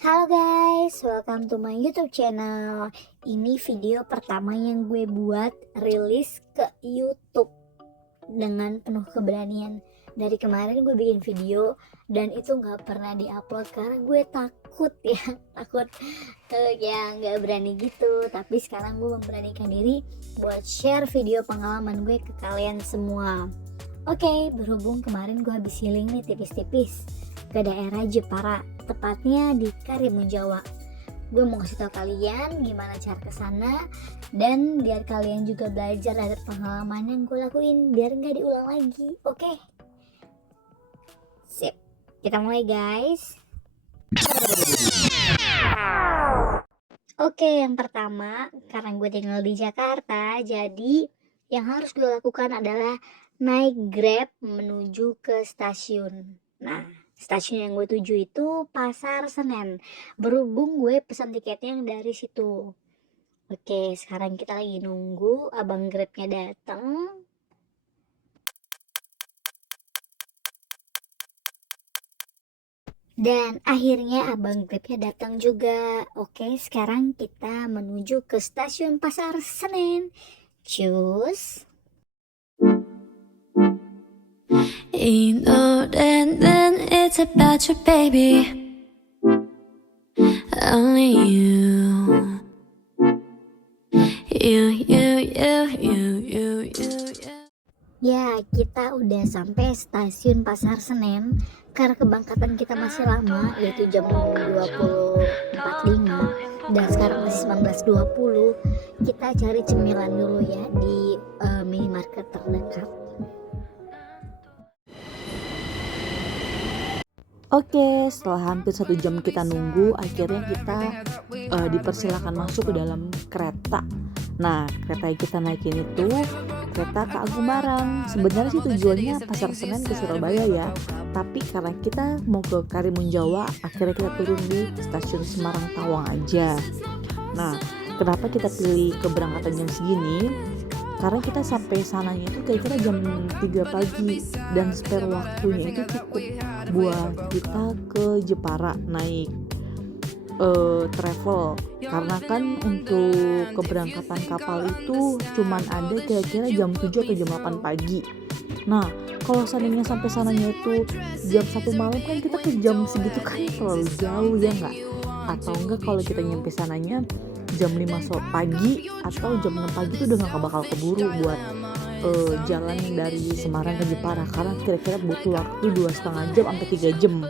Halo guys, welcome to my YouTube channel. Ini video pertama yang gue buat rilis ke YouTube dengan penuh keberanian. Dari kemarin gue bikin video dan itu nggak pernah diupload karena gue takut ya, takut ya nggak berani gitu. Tapi sekarang gue memberanikan diri buat share video pengalaman gue ke kalian semua. Oke, berhubung kemarin gue habis healing nih tipis-tipis ke daerah Jepara, tepatnya di Karimun Jawa. Gue mau kasih tau kalian gimana cara kesana dan biar kalian juga belajar dari pengalaman yang gue lakuin biar nggak diulang lagi. Oke, sip. Kita mulai guys. Oke, yang pertama karena gue tinggal di Jakarta, jadi yang harus gue lakukan adalah naik Grab menuju ke stasiun. Nah, stasiun yang gue tuju itu Pasar Senen. Berhubung gue pesan tiketnya yang dari situ. Oke, sekarang kita lagi nunggu abang Grabnya datang. Dan akhirnya abang Grabnya datang juga. Oke, sekarang kita menuju ke stasiun Pasar Senen. Cus. You know that it's about you, baby. Only you. Ya, kita udah sampai stasiun Pasar Senen. Karena keberangkatan kita masih lama, yaitu jam 20.45 dan sekarang masih 19.20. Kita cari cemilan dulu ya di minimarket terdekat. Oke, setelah hampir 1 jam kita nunggu, akhirnya kita dipersilakan masuk ke dalam kereta. Nah, kereta yang kita naikin itu kereta ke Agumarang. Sebenarnya sih tujuannya Pasar Senen ke Surabaya ya, tapi karena kita mau ke Karimun Jawa, akhirnya kita turun di stasiun Semarang Tawang aja. Nah, kenapa kita pilih keberangkatan jam segini? Karena kita sampai sananya itu kira-kira jam 3 pagi dan spare waktunya itu cukup buat kita ke Jepara naik travel. Karena kan untuk keberangkatan kapal itu cuman ada kira-kira jam 7 atau jam 8 pagi. Nah, kalau seandainya sampai sananya itu jam 1 malam kan kita ke jam segitu kan terlalu jauh ya nggak? Atau enggak kalau kita nyampe sananya jam 5 pagi atau jam 6 pagi itu udah gak bakal keburu buat jalan dari Semarang ke Jepara, karena kira-kira butuh waktu 2,5 jam sampai 3 jam.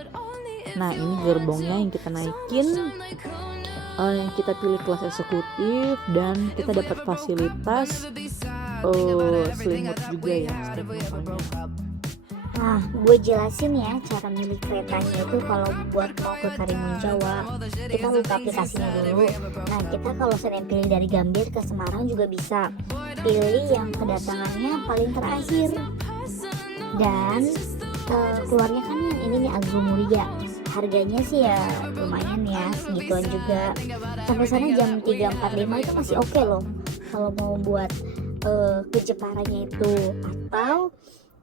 Nah, ini gerbongnya yang kita naikin, yang kita pilih kelas eksekutif dan kita dapat fasilitas selimut juga ya, selimut. Nah, gue jelasin ya cara milih keretanya itu. Kalau buat mau ke Karimun Jawa, kita buka aplikasinya dulu. Nah, kita kalau sering pilih dari Gambir ke Semarang juga bisa. Pilih yang kedatangannya paling terakhir. Dan keluarnya kan yang ini nih Agro Mulia. Harganya sih ya lumayan ya, segituan juga. Sampai sana jam 3.45 itu masih oke loh. Kalau mau buat ke Jeparanya itu, atau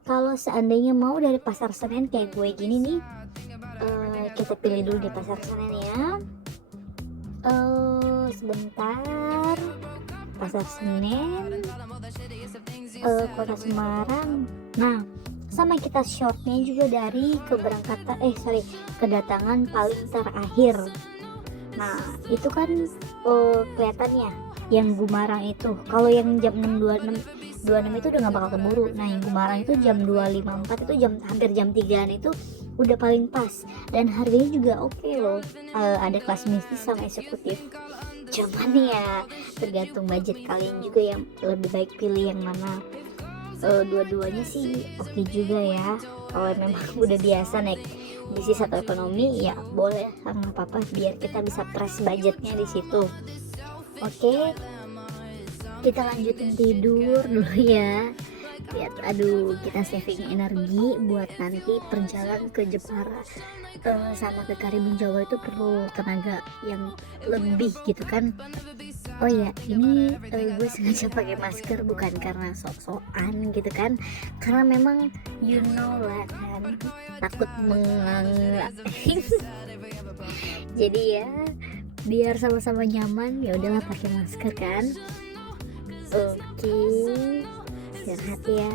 kalau seandainya mau dari Pasar Senen kayak gue gini nih, kita pilih dulu di Pasar Senen ya. Sebentar, Pasar Senen, Kota Semarang. Nah, sama kita shortnya juga dari kedatangan paling terakhir. Nah, itu kan kelihatannya yang Gumarang itu. Kalau yang jam 6.26 itu udah gak bakal keburu. Nah, yang Gumarang itu jam 2.54 itu hampir jam 3an itu udah paling pas. Dan harganya juga oke loh. Ada kelas mistis sama eksekutif. Cuman ya tergantung budget kalian juga, yang lebih baik pilih yang mana. Dua-duanya sih oke juga ya. Kalau memang udah biasa naik bisnis atau ekonomi ya boleh, nggak apa-apa, biar kita bisa press budgetnya di situ. Oke, kita lanjutin tidur dulu ya. Lihat, kita saving energi buat nanti perjalanan ke Jepara sama ke Karimun Jawa itu perlu tenaga yang lebih gitu kan. Oh ya, ini gue sengaja pakai masker bukan karena sok-sokan gitu kan, karena memang you know lah kan, takut Jadi ya biar sama-sama nyaman ya udahlah pakai masker kan. Oke, istirahat ya.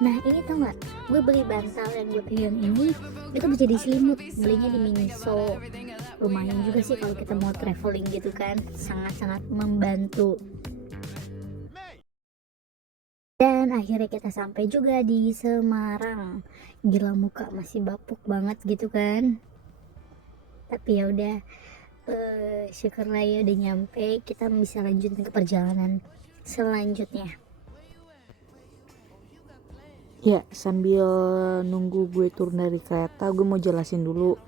Nah ini tau nggak, gue beli bantal yang gue pegang ini itu bisa jadi selimut, belinya di Miniso. Lumayan juga sih kalau kita mau traveling gitu kan, sangat-sangat membantu. Dan akhirnya kita sampai juga di Semarang. Gila, muka masih bapuk banget gitu kan. Tapi ya udah, syukurlah ya udah nyampe. Kita bisa lanjutin ke perjalanan selanjutnya. Ya, sambil nunggu gue turun dari kereta, gue mau jelasin dulu.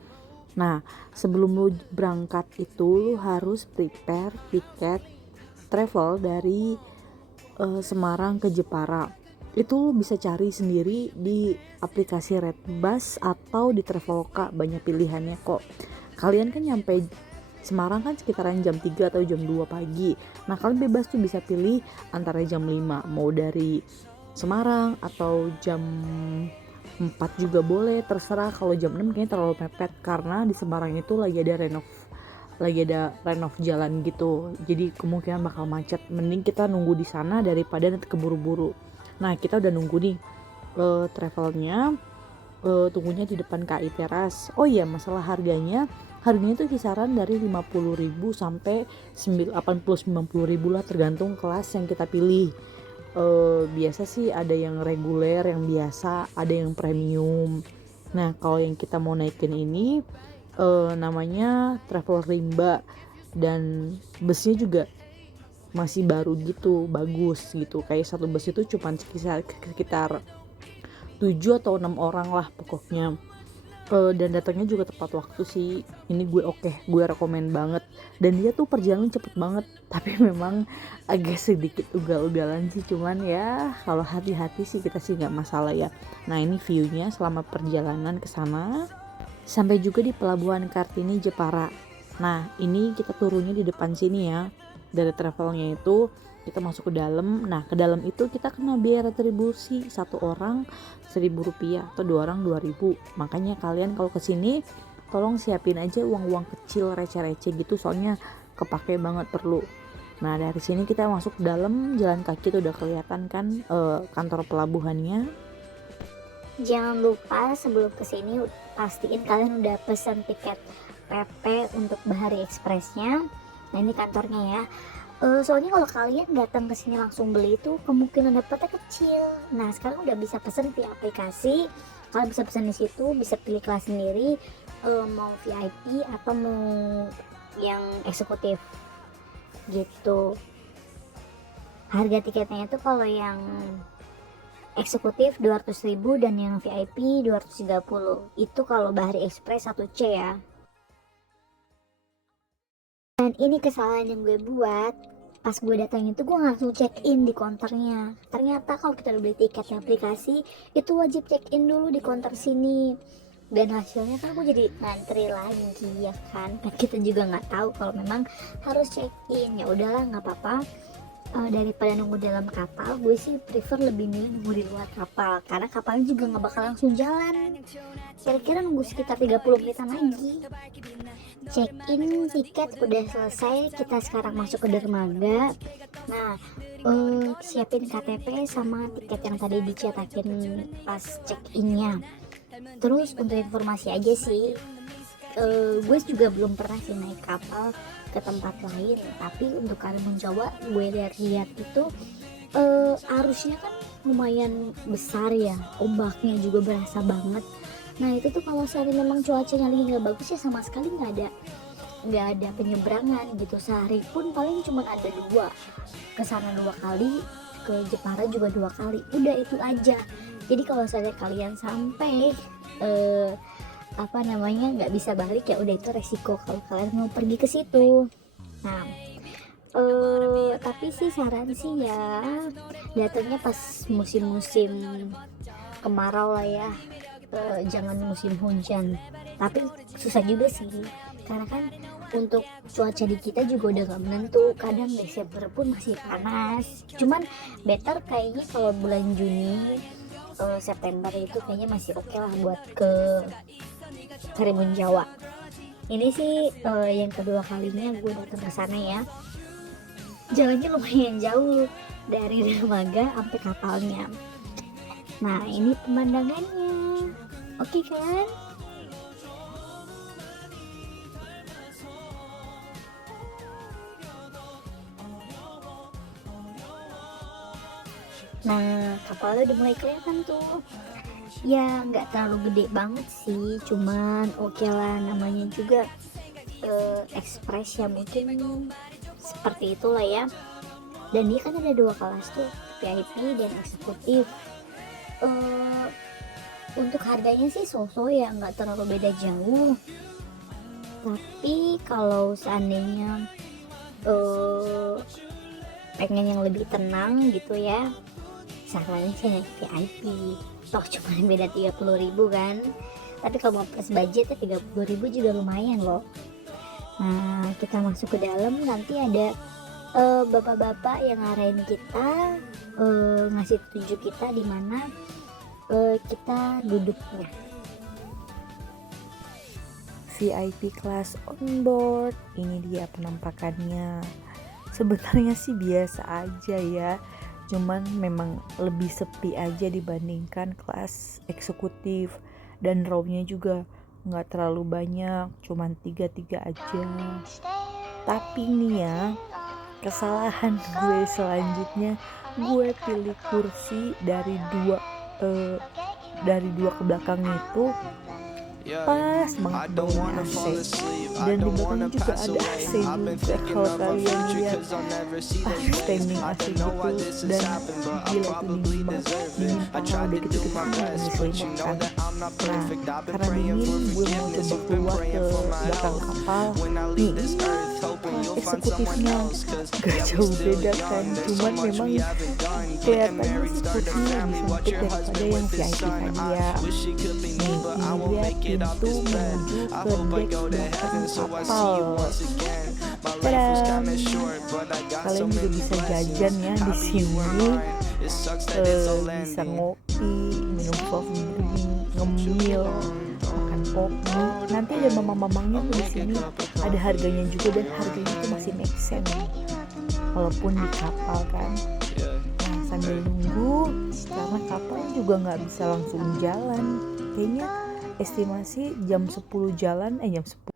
Nah, sebelum lu berangkat itu lu harus prepare tiket travel dari Semarang ke Jepara. Itu lu bisa cari sendiri di aplikasi Redbus atau di Traveloka, banyak pilihannya kok. Kalian kan nyampe Semarang kan sekitaran jam 3 atau jam 2 pagi. Nah, kalian bebas tuh bisa pilih antara jam 5 mau dari Semarang atau jam 4 juga boleh, terserah. Kalau jam 6 kayaknya terlalu mepet karena di Semarang itu lagi ada renov jalan gitu, jadi kemungkinan bakal macet. Mending kita nunggu di sana daripada nanti keburu-buru. Nah, kita udah nunggu nih travelnya, tunggunya di depan KAI Teras. Oh iya, masalah harganya itu kisaran dari 50.000 sampai 80-90.000 lah, tergantung kelas yang kita pilih. Biasa sih ada yang reguler, yang biasa, ada yang premium. Nah, kalau yang kita mau naikin ini namanya Travel Rimba, dan busnya juga masih baru gitu, bagus gitu. Kayak satu bus itu cuma sekitar 7 atau 6 orang lah pokoknya. Dan datangnya juga tepat waktu sih. Ini gue rekomen banget. Dan dia tuh perjalanan cepet banget. Tapi memang agak sedikit ugal-ugalan sih. Cuman ya kalau hati-hati sih kita sih nggak masalah ya. Nah, ini viewnya selama perjalanan ke sana. Sampai juga di Pelabuhan Kartini Jepara. Nah, ini kita turunnya di depan sini ya. Dari travelnya itu kita masuk ke dalam. Nah, ke dalam itu kita kena biaya retribusi, satu orang Rp1.000 atau 2 orang 2.000. Makanya kalian kalau kesini tolong siapin aja uang-uang kecil receh-receh gitu, soalnya kepake banget perlu. Nah, dari sini kita masuk ke dalam, jalan kaki tuh udah kelihatan kan kantor pelabuhannya. Jangan lupa sebelum kesini pastiin kalian udah pesan tiket PP untuk Bahari Expressnya. Nah, ini kantornya ya. Soalnya kalau kalian datang ke sini langsung beli itu kemungkinan dapetnya kecil. Nah, sekarang udah bisa pesan via aplikasi. Kalian bisa pesan di situ, bisa pilih kelas sendiri, mau VIP atau mau yang eksekutif gitu. Harga tiketnya itu kalau yang eksekutif 200.000 dan yang VIP 230. Itu kalau Bahari Express 1C ya. Dan ini kesalahan yang gue buat. Pas gue datang itu gue langsung check in di counternya. Ternyata kalau kita udah beli tiket di aplikasi itu wajib check in dulu di counter sini. Dan hasilnya kan gue jadi ngantri lagi ya kan. Dan kita juga nggak tahu kalau memang harus check in. Ya udahlah, nggak apa-apa. Daripada nunggu dalam kapal, gue sih prefer lebih milih nunggu di luar kapal, karena kapalnya juga nggak bakal langsung jalan. Kira-kira nunggu sekitar 30 menitan lagi. Check in tiket udah selesai, kita sekarang masuk ke dermaga. Nah, siapin KTP sama tiket yang tadi dicetakin pas check innya. Terus untuk informasi aja sih, gue juga belum pernah sih naik kapal ke tempat lain, tapi untuk kalian mencoba, gue lihat itu arusnya kan lumayan besar ya, ombaknya juga berasa banget. Nah itu tuh kalau sehari memang cuacanya lagi nggak bagus ya sama sekali nggak ada penyeberangan gitu. Sehari pun paling cuma ada 2, ke sana 2 kali, ke Jepara juga 2 kali, udah itu aja. Jadi kalau saya kalian sampai nggak bisa balik, ya udah itu resiko kalau kalian mau pergi ke situ. Nah, tapi sih saran sih ya datangnya pas musim-musim kemarau lah ya, jangan musim hujan. Tapi susah juga sih karena kan untuk cuaca di kita juga udah gak menentu, kadang Desember pun masih panas. Cuman better kayaknya kalau bulan Juni September itu kayaknya masih oke lah buat ke Karimun Jawa. Ini sih yang kedua kalinya gue datang ke sana ya. Jalannya lumayan jauh dari dermaga sampai kapalnya. Nah, ini pemandangannya. Oke kan? Nah, kapalnya udah mulai kelihatan tuh. Ya nggak terlalu gede banget sih, cuman oke lah, namanya juga ekspres ya, mungkin seperti itulah ya. Dan dia kan ada dua kelas tuh, VIP dan eksekutif. Untuk harganya sih so-so ya, nggak terlalu beda jauh. Tapi kalau seandainya pengen yang lebih tenang gitu ya, saranin sih naik VIP. Toh cuma beda 30.000 kan, tapi kalau mau plus budget ya 30.000 juga lumayan loh. Nah, kita masuk ke dalam, nanti ada bapak-bapak yang ngarahin kita, ngasih tunjuk kita di mana kita duduknya. VIP class on board, ini dia penampakannya. Sebenarnya sih biasa aja ya, cuman memang lebih sepi aja dibandingkan kelas eksekutif, dan row-nya juga nggak terlalu banyak, cuman 3 aja. Tapi nih ya, kesalahan gue selanjutnya, gue pilih kursi dari dua ke belakang itu pas banget bawahnya AC, dan di belakang juga ada AC juga. Kalau kalian lihat standing AC gitu, dan gila itu dingin banget, dingin parah. Udah gitu kita nggak selimut kan. Nah, karena dingin gue mau coba keluar ke belakang kapal. Nih, eksekutifnya gak jauh beda kan, cuman memang kelihatannya sih kursinya lebih sempit daripada yang VIP tadi ya. Nih, ini dia pintu menuju ke dek belakang kapal. Tadam! Kalian juga bisa jajan ya di sini, bisa ngopi, minum soft drink, ngemil, makan kopi. Nanti ada mamang-mamangnya tuh di sini, ada harganya juga, dan harganya tuh masih make sense walaupun di kapal kan. Nah, sambil nunggu, karena kapal juga nggak bisa langsung jalan, kayaknya estimasi jam 10 jalan, jam 10.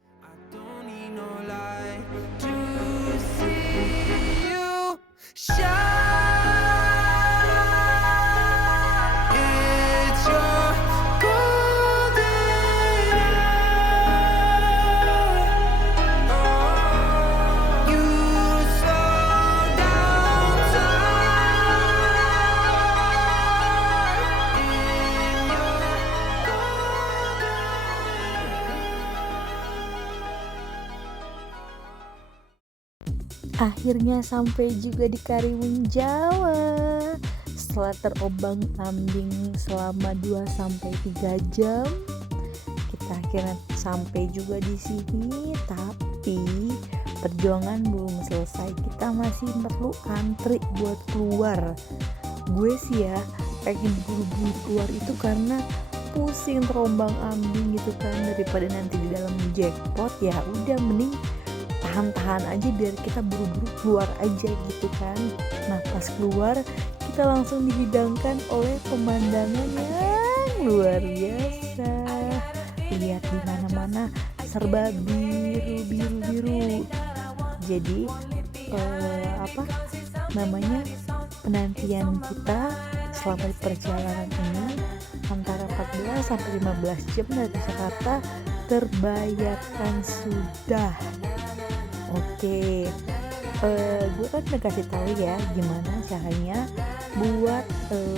Akhirnya sampai juga di Karimun Jawa. Setelah terombang-ambing selama 2-3 jam, kita akhirnya sampai juga di sini. Tapi perjuangan belum selesai, kita masih perlu antri buat keluar. Gue sih ya pengen buru-buru keluar itu karena pusing terombang-ambing gitu kan, daripada nanti di dalam jackpot. Ya udah, mending tahan-tahan aja biar kita buru-buru keluar aja gitu kan. Nah, pas keluar kita langsung dihidangkan oleh pemandangan yang luar biasa. Lihat di mana-mana serba biru. Jadi penantian kita selama perjalanan ini antara 14 sampai 15 jam dari Jakarta terbayarkan sudah. Oke, gue kan udah kasih tahu ya gimana caranya buat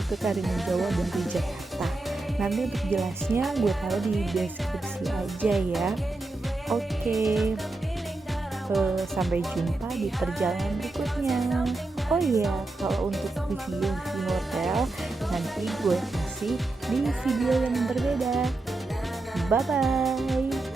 ke Karimun Jawa dari Jakarta. Nanti untuk jelasnya gue taruh di deskripsi aja ya. Oke, sampai jumpa di perjalanan berikutnya. Oh iya, kalau untuk review di hotel nanti gue kasih di video yang berbeda. Bye bye.